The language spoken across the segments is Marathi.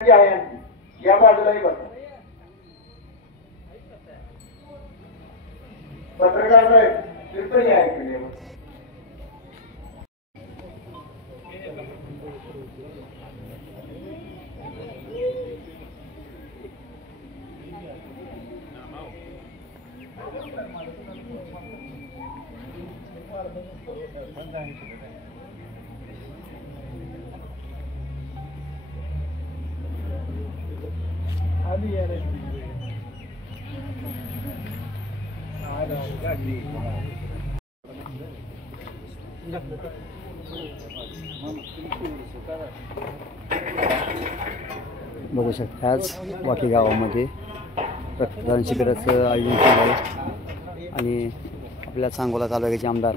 आहे या बाजूलाही बघा. पत्रकार साहेब टिप्पणी आहे की बघू शकता आज वाकी गावामध्ये रक्तदान शिबिराचं आयोजन केलं आहे आणि आपल्या सांगोला तालुक्याचे आमदार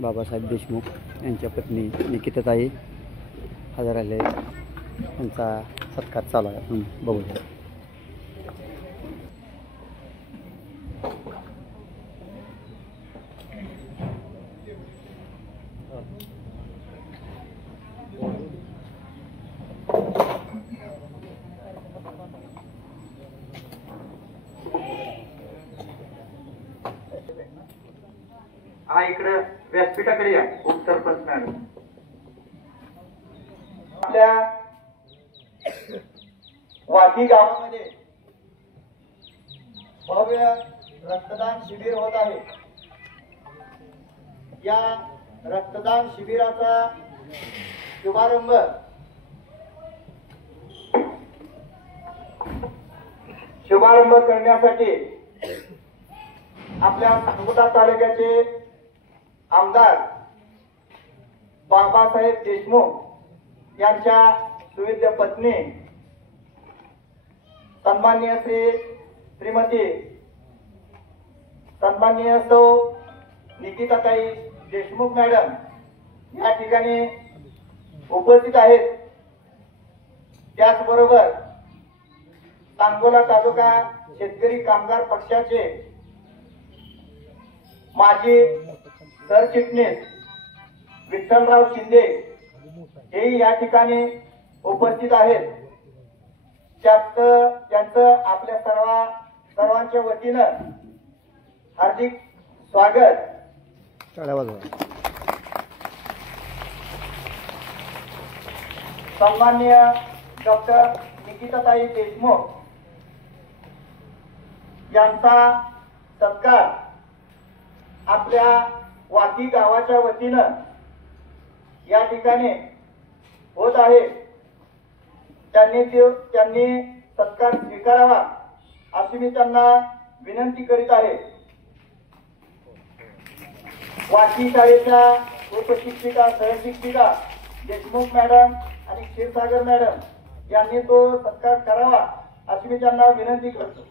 बाबासाहेब देशमुख यांच्या पत्नी निकिताताई हजर आले. त्यांचा सत्कार चालू आहे. आपण बघूया. हा इकडे व्यासपीठाकडे या. उपसरपंच मॅडम आपल्या वाकी गावामध्ये भव्य रक्तदान शिबिर होत आहे. या रक्तदान शिबिराचा शुभारंभ करण्यासाठी आपल्या सांगोला तालुक्याचे आमदार बाबासाहेब देशमुख यांच्या सुविद्य पत्नी सन्माननीय सौ निकिताताई देशमुख मॅडम या ठिकाणी उपस्थित आहेत. त्याचबरोबर सांगोला तालुका शेतकरी कामगार पक्षाचे माजी सरचिटणीस विठ्ठलराव शिंदे हेही या ठिकाणी उपस्थित आहेत. त्यांचं आपल्या सर्वांच्या वतीनं हार्दिक स्वागत. सन्माननीय डॉक्टर निकिताताई देशमुख यांचा सत्कार आपल्या वाकी गावाच्या वतीनं या ठिकाणी होत आहे. त्यांनी सत्कार स्वीकारावा अशी मी त्यांना विनंती करीत आहे. वाकी शाळेच्या उपशिक्षिका सहशिक्षिका देशमुख मॅडम आणि क्षीरसागर मॅडम यांनी तो सत्कार करावा अशी मी त्यांना विनंती करतो.